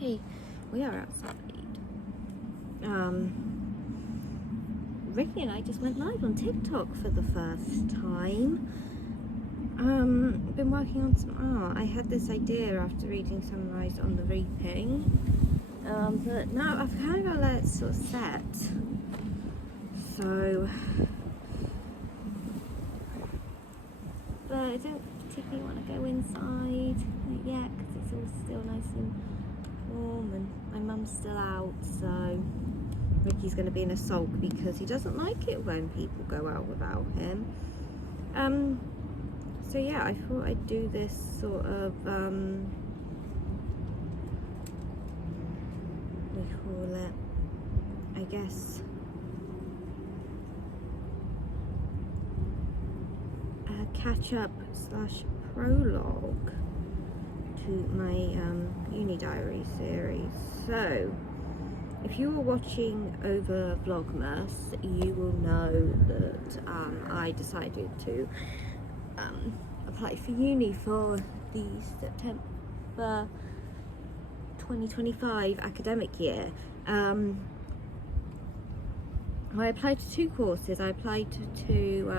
Hey, we are outside. Ricky and I just went live on TikTok for the first time. Been working on some art. I had this idea after reading Sunrise on the Reaping, but now I've kind of let it sort of set. So, but I don't particularly want to go inside yet because it's all still nice and warm, and my mum's still out, so Ricky's going to be in a sulk because he doesn't like it when people go out without him. So yeah, I thought I'd do this sort of we call it, I guess, a catch-up / prologue to my Uni Diaries series. So if you were watching over Vlogmas, you will know that I decided to apply for uni for the September 2025 academic year. I applied to 2 courses. I applied to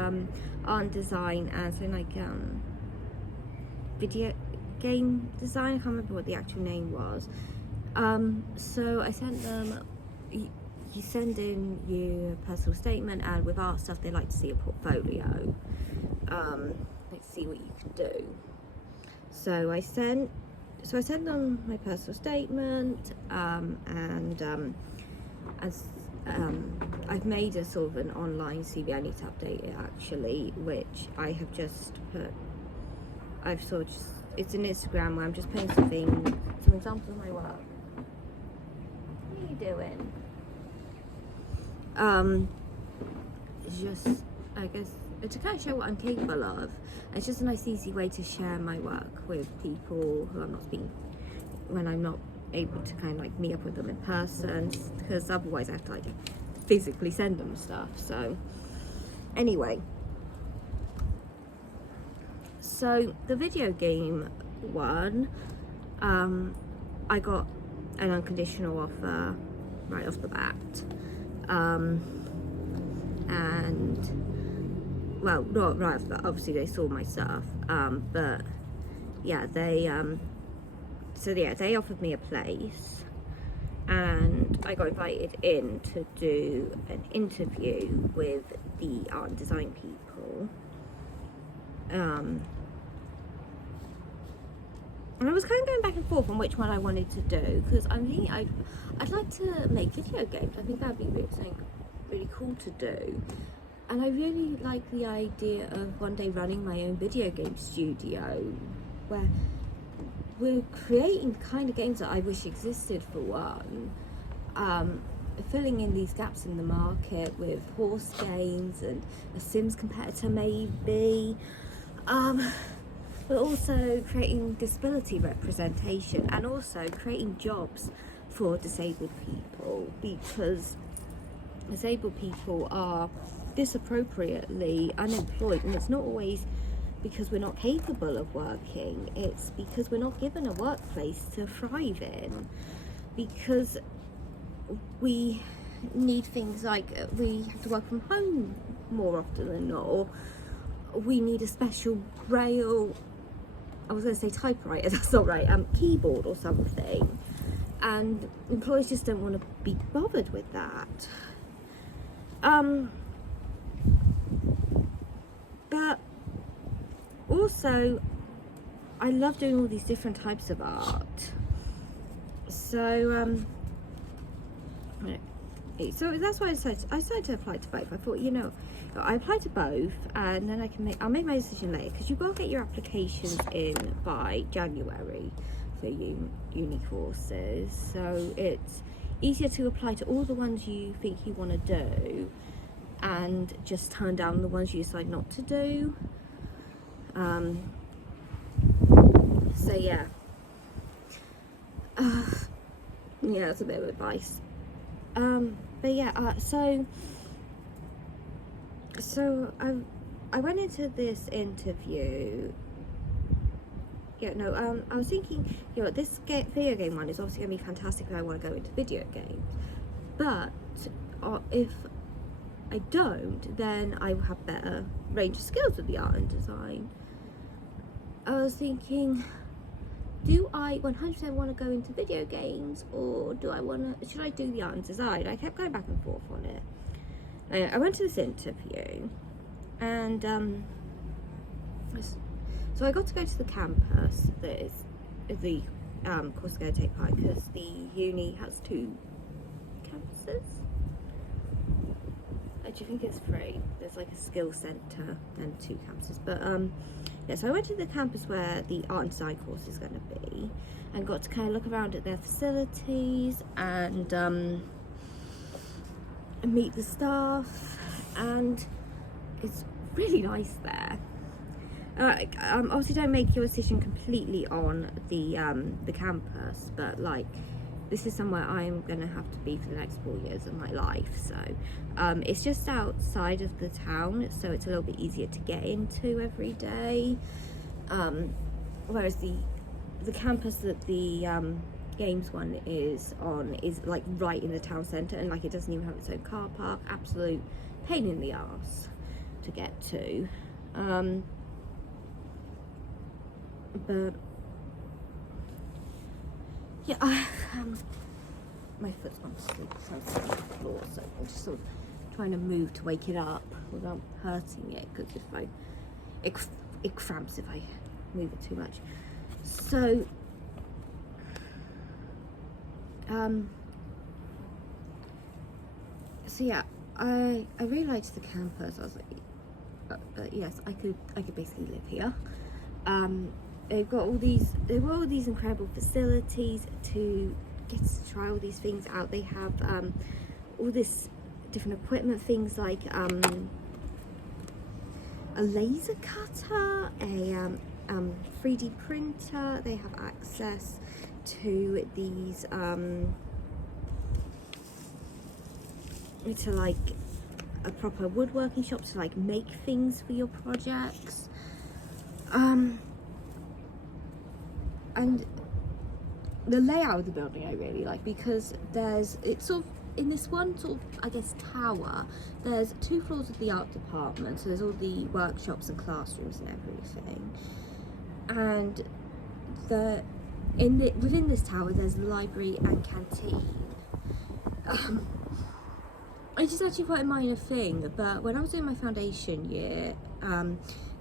art and design and something like video game design. I can't remember what the actual name was. So I sent them, you send in your personal statement, and with art stuff they like to see a portfolio. Let's see what you can do. So I sent them my personal statement, and as I've made a sort of an online CV. I need to update it actually, which I have just put. I've sort of just, it's an Instagram where I'm just putting some examples of my work. What are you doing? It's just, I guess, to kind of show what I'm capable of. It's just a nice easy way to share my work with people who I'm not speaking, when I'm not able to kind of like meet up with them in person, because otherwise I have to like physically send them stuff. So anyway, so the video game one, I got an unconditional offer right off the bat, and well, not right off the bat, obviously they saw my stuff, but yeah, they they offered me a place, and I got invited in to do an interview with the art and design people. And I was kind of going back and forth on which one I wanted to do, because I'm thinking I'd like to make video games. I think that'd be something really cool to do, and I really like the idea of one day running my own video game studio, where we're creating the kind of games that I wish existed, for one, filling in these gaps in the market with horse games and a Sims competitor maybe, but also creating disability representation, and also creating jobs for disabled people, because disabled people are disappropriately unemployed, and it's not always because we're not capable of working, it's because we're not given a workplace to thrive in, because we need things like we have to work from home more often than not, or we need a special braille, I was going to say typewriter, that's not right, keyboard or something, and employers just don't want to be bothered with that. But also, I love doing all these different types of art. So, so that's why I decided to apply to both. I thought, I applied to both, and then I'll make my decision later, because you've got to get your applications in by January for uni courses. So it's easier to apply to all the ones you think you want to do, and just turn down the ones you decide not to do. So yeah, that's a bit of advice. But yeah, so I went into this interview yeah, no, I was thinking, you know, this video game one is obviously going to be fantastic if I want to go into video games, but if I don't, then I will have better range of skills with the art and design. I was thinking, do I 100% want to go into video games, or should I do the art and design? I kept going back and forth on it. I went to this interview, and so I got to go to the campus that is the course I'm going to take part, because the uni has 2 campuses. Do you think it's 3? There's like a skill centre and 2 campuses, but yeah, so I went to the campus where the art and design course is going to be, and got to kind of look around at their facilities and meet the staff, and it's really nice there. Obviously don't make your decision completely on the campus, but like, this is somewhere I'm gonna have to be for the next 4 years of my life. So it's just outside of the town, so it's a little bit easier to get into every day. Whereas the campus that the games one is on is like right in the town centre, and like it doesn't even have its own car park. Absolute pain in the arse to get to. But yeah, my foot's on sleep, so I'm sitting on the floor, so I'm just sort of trying to move to wake it up without hurting it, because if it cramps if I move it too much. So so yeah, I really liked the campus. I was like, yes, I could basically live here. They've got all these incredible facilities to get to try all these things out. They have all this different equipment, things like a laser cutter, a 3D printer. They have access to these to like a proper woodworking shop to like make things for your projects. And the layout of the building I really like, because it's sort of in this one sort of, I guess, tower. There's 2 floors of the art department, so there's all the workshops and classrooms and everything. And within this tower there's the library and canteen. It's just actually quite a minor thing, but when I was doing my foundation year,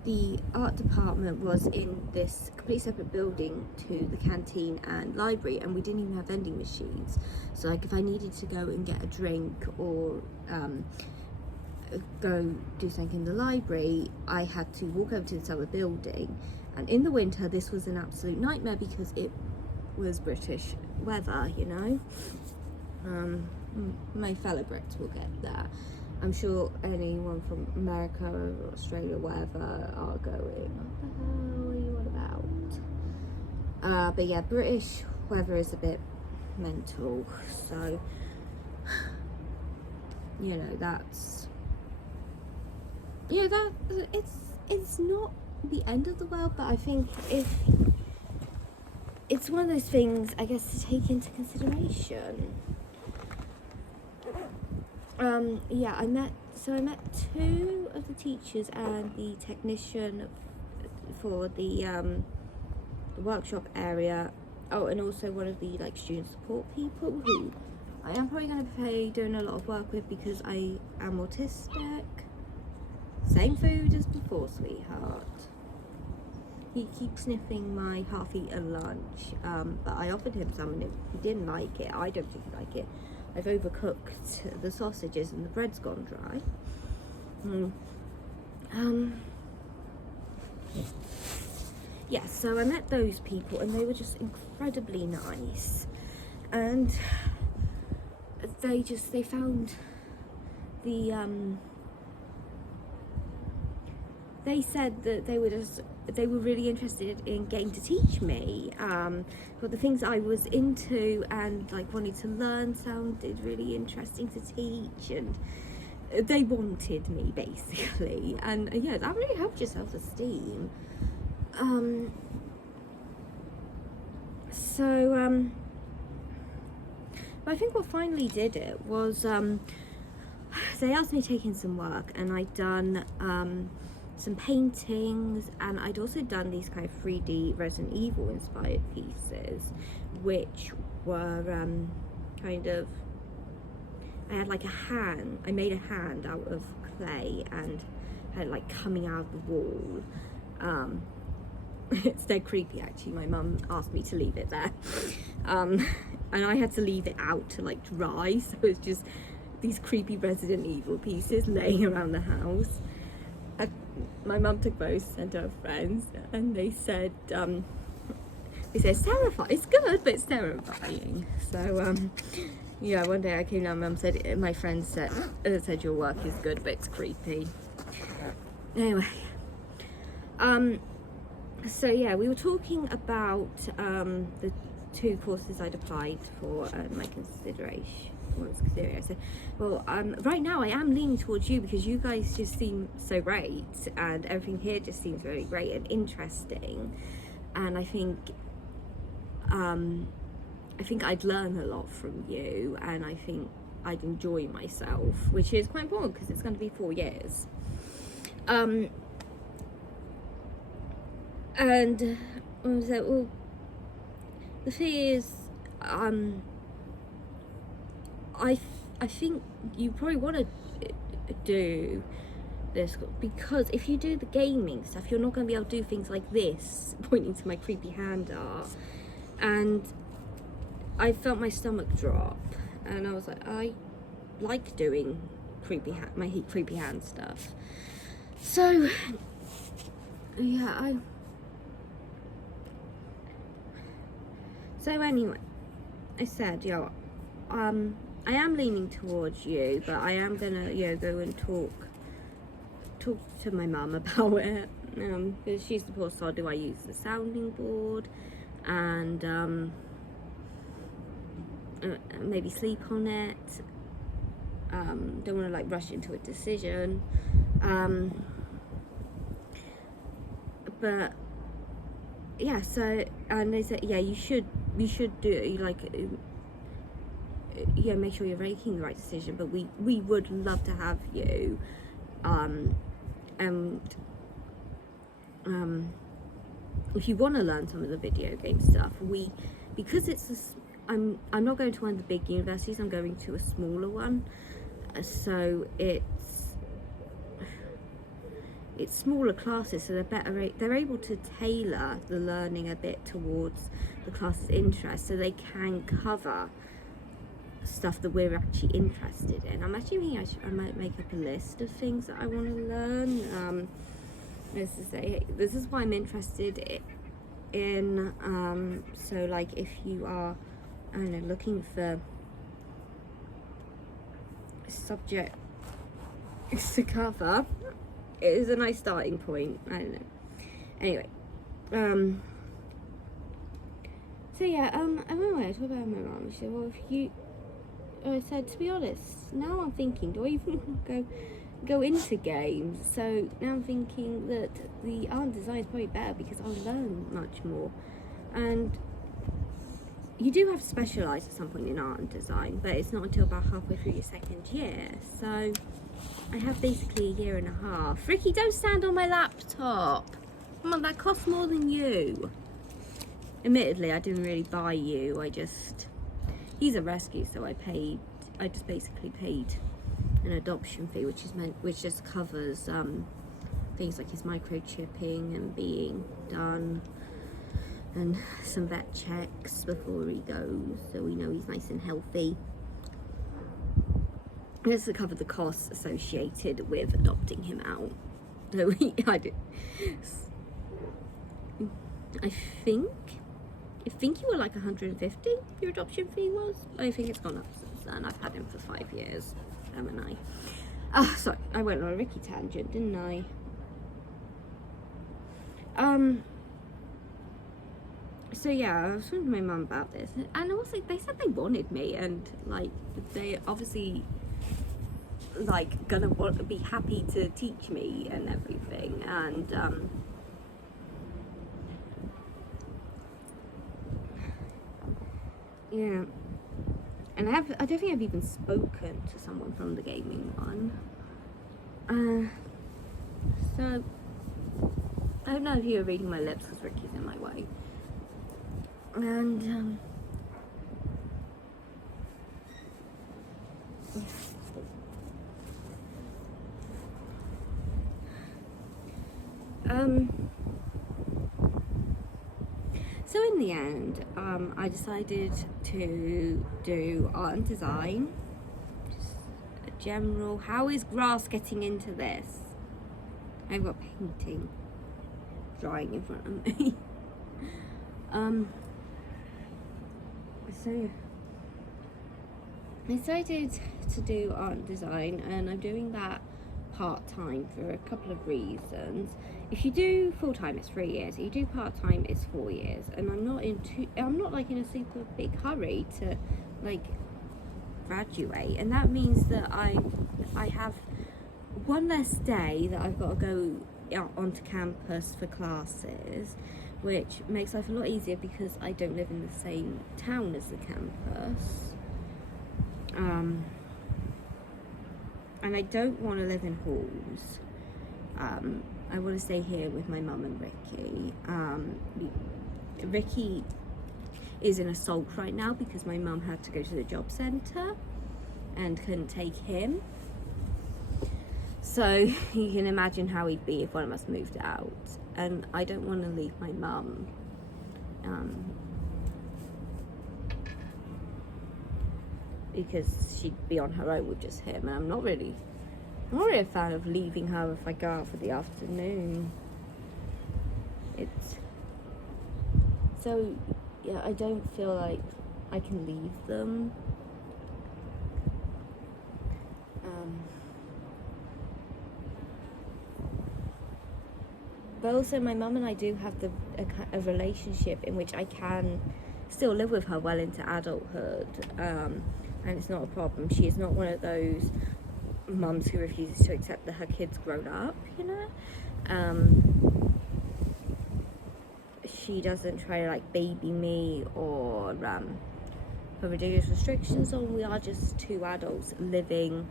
the art department was in this completely separate building to the canteen and library, and we didn't even have vending machines. So like, if I needed to go and get a drink or go do something in the library, I had to walk over to this other building. And in the winter this was an absolute nightmare, because it was British weather, you know. My fellow Brits will get that. I'm sure anyone from America or Australia, wherever, are going, what the hell are you on about? But yeah, British weather is a bit mental, so you know, that's, you know, that it's not the end of the world, but I think if it's one of those things, I guess, to take into consideration. Yeah, I met 2 of the teachers and the technician for the workshop area. Oh, and also one of the like student support people, who I am probably going to be doing a lot of work with, because I am autistic. Same food as before, sweetheart. He keeps sniffing my half-eaten lunch, but I offered him some and he didn't like it. I don't think he liked it. I've overcooked the sausages and the bread's gone dry. Yeah, so I met those people and they were just incredibly nice, and they found the they said that they were really interested in getting to teach me. But the things I was into and like wanted to learn sounded really interesting to teach, and they wanted me basically. And yeah, that really helped your self-esteem. so I think what finally did it was they asked me to take in some work, and I'd done some paintings, and I'd also done these kind of 3D Resident Evil inspired pieces, which were kind of, I had like a hand, I made a hand out of clay and had it like coming out of the wall. It's dead creepy actually. My mum asked me to leave it there, and I had to leave it out to like dry, so it's just these creepy Resident Evil pieces laying around the house. My mum took those, sent her friends, and they said it's terrifying. It's good, but it's terrifying. So yeah, one day I came down, mum said, my friend said your work is good, but it's creepy. Anyway, so yeah, we were talking about the 2 courses I'd applied for, my consideration. I said, well, right now I am leaning towards you because you guys just seem so great, and everything here just seems very great and interesting, and I think I'd learn a lot from you, and I think I'd enjoy myself, which is quite important because it's going to be 4 years. And I was like, well, the thing is, I think you probably want to do this, because if you do the gaming stuff, you're not going to be able to do things like this, pointing to my creepy hand art. And I felt my stomach drop, and I was like, I like doing my creepy hand stuff. So yeah, so anyway, I said, I am leaning towards you, but I am gonna, go and talk to my mum about it, because she's the poor sod. Do I use the sounding board, and maybe sleep on it? Don't want to like rush into a decision, but yeah. So, and they said, yeah, you should do make sure you're making the right decision, but we would love to have you, and if you want to learn some of the video game stuff, because I'm not going to one of the big universities, I'm going to a smaller one, so it's smaller classes, so they're able to tailor the learning a bit towards the class's interest, so they can cover stuff that we're actually interested in. I'm actually thinking I might make up a list of things that I want to learn. This is what I'm interested in. So like if you are, I don't know, looking for subjects to cover, it is a nice starting point. I don't know. Anyway, so yeah, I remember I talked about my mum. She said, well, I said, to be honest, now I'm thinking, do I even go into games? So now I'm thinking that the art and design is probably better because I'll learn much more. And you do have to specialise at some point in art and design, but it's not until about halfway through your 2nd year. So I have basically a year and a half. Ricky, don't stand on my laptop. Come on, that costs more than you. Admittedly, I didn't really buy you. He's a rescue, so I just basically paid an adoption fee, which just covers things like his microchipping and being done, and some vet checks before he goes, so we know he's nice and healthy. Just to cover the costs associated with adopting him out. So I think you were like 150, your adoption fee was. I think it's gone up since then. I've had him for 5 years, haven't I? Oh, sorry, I went on a Ricky tangent, didn't I? So yeah, I was talking to my mum about this, and also they said they wanted me, and like they obviously like gonna be happy to teach me and everything, and yeah. And I don't think I've even spoken to someone from the gaming one. So I don't know if you're reading my lips because Ricky's in my way. And so in the end, I decided to do art and design. Just a general, how is grass getting into this? I've got painting drying in front of me. So I decided to do art and design, and I'm doing that part-time for a couple of reasons. If you do full-time, it's 3 years. If you do part-time, it's 4 years. And I'm not like in a super big hurry to like graduate, and that means that I have one less day that I've got to go out onto campus for classes, which makes life a lot easier because I don't live in the same town as the campus. And I don't want to live in halls. I want to stay here with my mum and Ricky. Ricky is in a sulk right now because my mum had to go to the job centre and couldn't take him. So you can imagine how he'd be if one of us moved out. And I don't want to leave my mum. Because she'd be on her own with just him, and I'm not really a fan of leaving her if I go out for the afternoon. So yeah, I don't feel like I can leave them. But also my mum and I do have a relationship in which I can still live with her well into adulthood, and it's not a problem. She is not one of those mums who refuses to accept that her kid's grown up, you know. She doesn't try to like baby me or put ridiculous restrictions on. We are just two adults living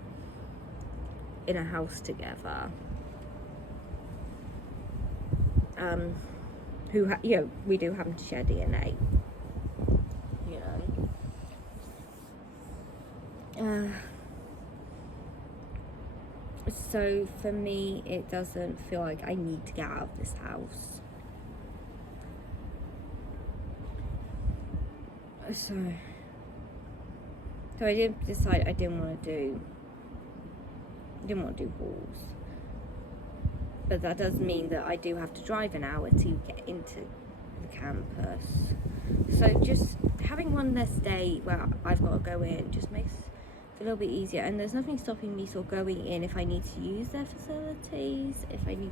in a house together. We do happen to share DNA, you know. So for me, it doesn't feel like I need to get out of this house. So I did decide I didn't want to do halls. But that does mean that I do have to drive an hour to get into the campus. So just having one less day where I've got to go in just makes it a little bit easier. And there's nothing stopping me sort of going in if I need to use their facilities, if I need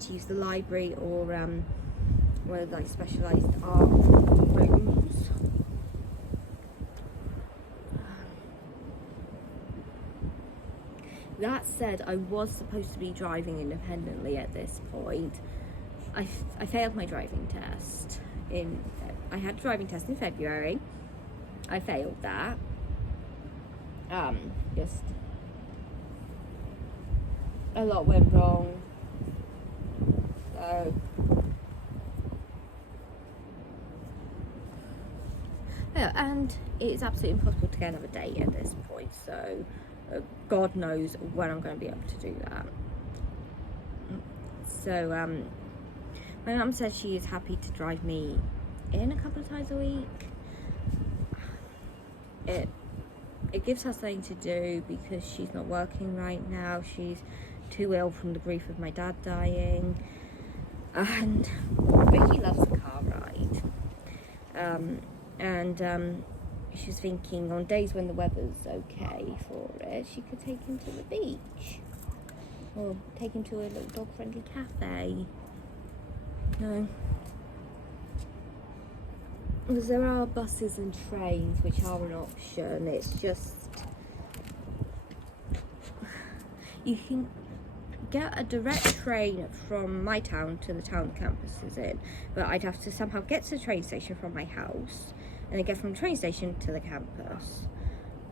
to use the library or one of like specialised art rooms. That said, I was supposed to be driving independently at this point. I failed my driving test. I had a driving test in February. I failed that. Just a lot went wrong. So yeah, and it's absolutely impossible to get another date at this point. So God knows when I'm going to be able to do that. So my mum said she is happy to drive me in a couple of times a week. It gives her something to do because she's not working right now. She's too ill from the grief of my dad dying, and Ricky loves a car ride. She's thinking on days when the weather's okay for it, she could take him to the beach or take him to a little dog-friendly cafe. No, because there are buses and trains which are an option. It's just you can get a direct train from my town to the town the campus is in, but I'd have to somehow get to the train station from my house and then get from the train station to the campus.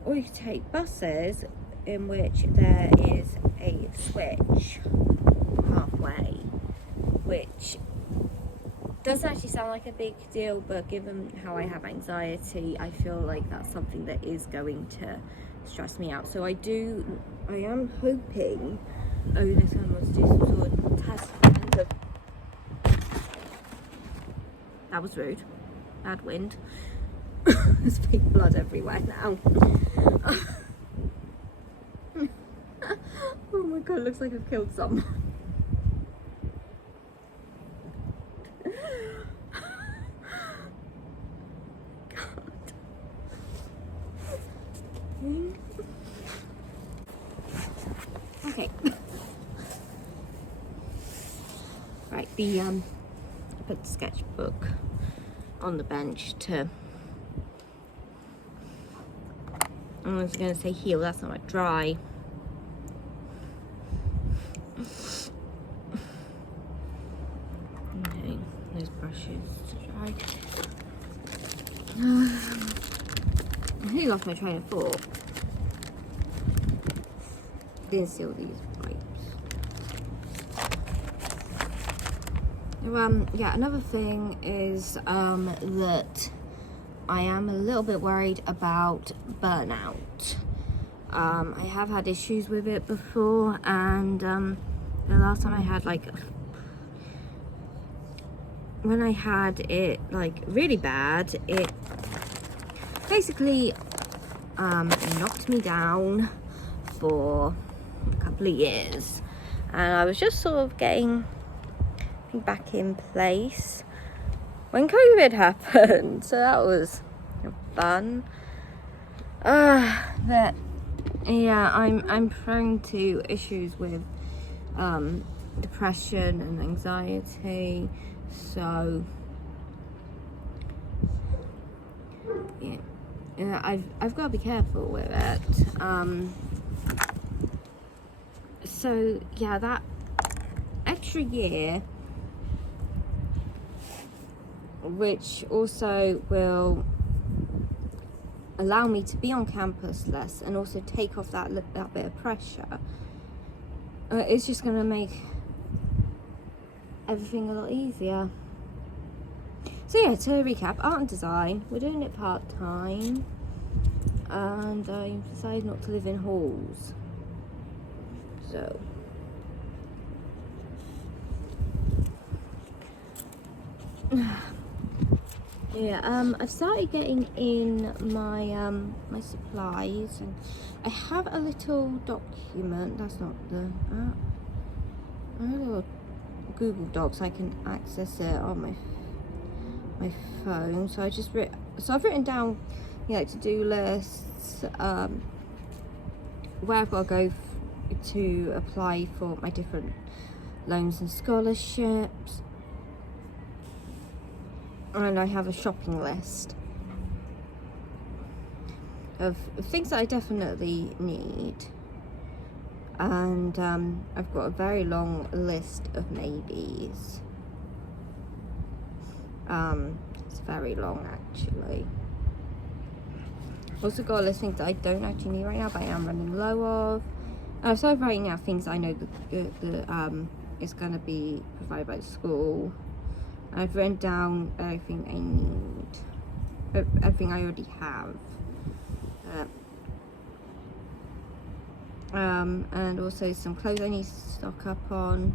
Or you could take buses in which there is a switch halfway, which doesn't actually sound like a big deal, but given how I have anxiety, I feel like that's something that is going to stress me out. So I am hoping over the next time I must do some sort of test. That was rude. Bad wind. There's fake blood everywhere now. Oh my god, looks like I've killed someone. Okay. Right, I put the sketchbook on the bench to, I was going to say heal, that's not dry. Okay, those brushes to dry. I really lost my train of thought. Didn't seal these pipes. Yeah, another thing is that I am a little bit worried about burnout. I have had issues with it before, and the last time I had when I had it really bad, it basically knocked me down for a couple of years, and I was just sort of getting back in place when COVID happened, so that was fun. But yeah, I'm prone to issues with depression and anxiety, so yeah, I've got to be careful with it. So yeah, that extra year, which also will allow me to be on campus less and also take off that bit of pressure, it's just going to make everything a lot easier. So yeah, to recap, art and design, we're doing it part-time, and I decided not to live in halls. So yeah, I've started getting in my my supplies, and I have a little document. That's not the a little Google Docs. I can access it on my phone. So I've written down, to-do lists, where I've got to go to apply for my different loans and scholarships, and I have a shopping list of things that I definitely need, and I've got a very long list of maybes. It's very long actually. Also got a list of things that I don't actually need right now, but I am running low of. I've started writing out things I know that is going to be provided by the school. I've written down everything I need, everything I already have, and also some clothes I need to stock up on,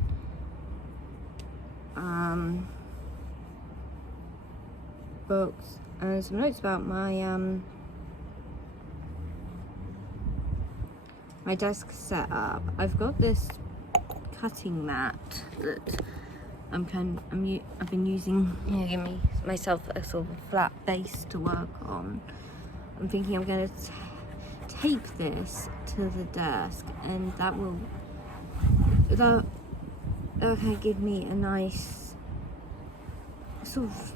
books, and some notes about my my desk setup. I've got this cutting mat that I've been using, give me myself a sort of flat base to work on. I'm thinking I'm going to tape this to the desk, and that can give me a nice sort of,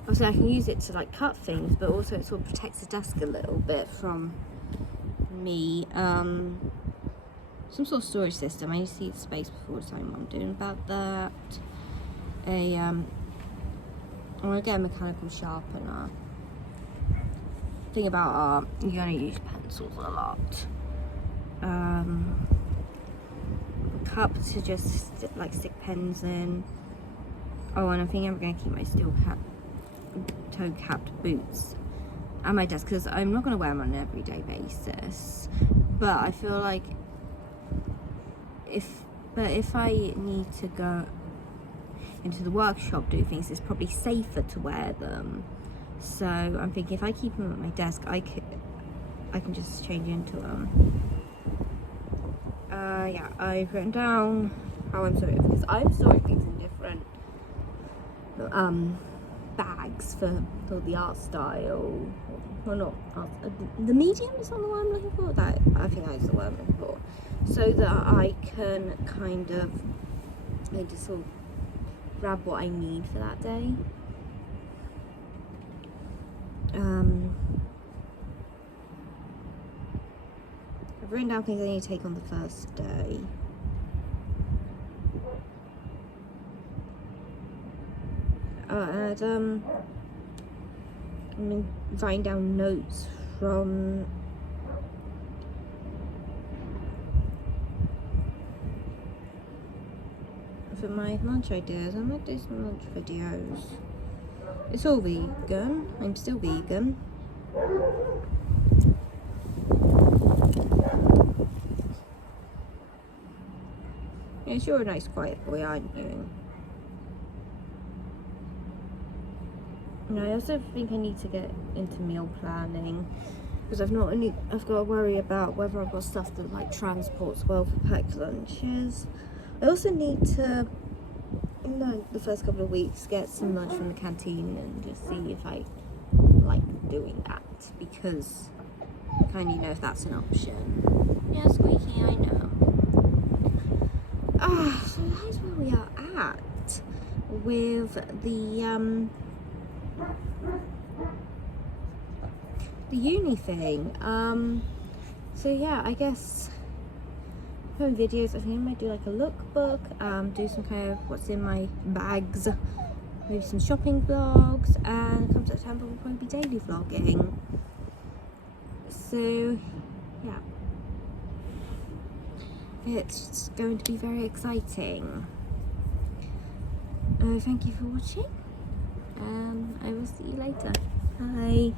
obviously I can use it to cut things, but also it sort of protects the desk a little bit from me some sort of storage system. I need to see the space before deciding what I'm doing about that. I want to get a mechanical sharpener. Thing about art, you're going to use pencils a lot. Cup to just stick pens in. Oh, and I think I'm going to keep my toe capped boots at my desk because I'm not going to wear them on an everyday basis. But I feel like if I need to go into the workshop do things, it's probably safer to wear them. So I'm thinking if I keep them at my desk, I can just change into them. Yeah, I've written down how I'm sorting, because I'm storing things in different bags for the art style. Well, not art, the medium is not the one I'm looking for. That I think that is the word I'm looking for, so that I can kind of just sort of grab what I need for that day. I've written down things I need to take on the first day. And I'm writing down notes from my lunch ideas. I might do some lunch videos. It's all vegan. I'm still vegan. Yes, you're a nice quiet boy, aren't you? No, I also think I need to get into meal planning, because I've got to worry about whether I've got stuff that transports well for packed lunches. I also need to, the first couple of weeks, get some lunch from the canteen and just see if I like doing that, because I kind of know if that's an option. Yeah, squeaky, I know. So that's where we are at with the uni thing. So yeah, I guess for videos, I think I might do like a lookbook, do some kind of what's in my bags, maybe some shopping vlogs, and come September we'll probably be daily vlogging. So yeah, it's going to be very exciting. Thank you for watching. I will see you later. Bye.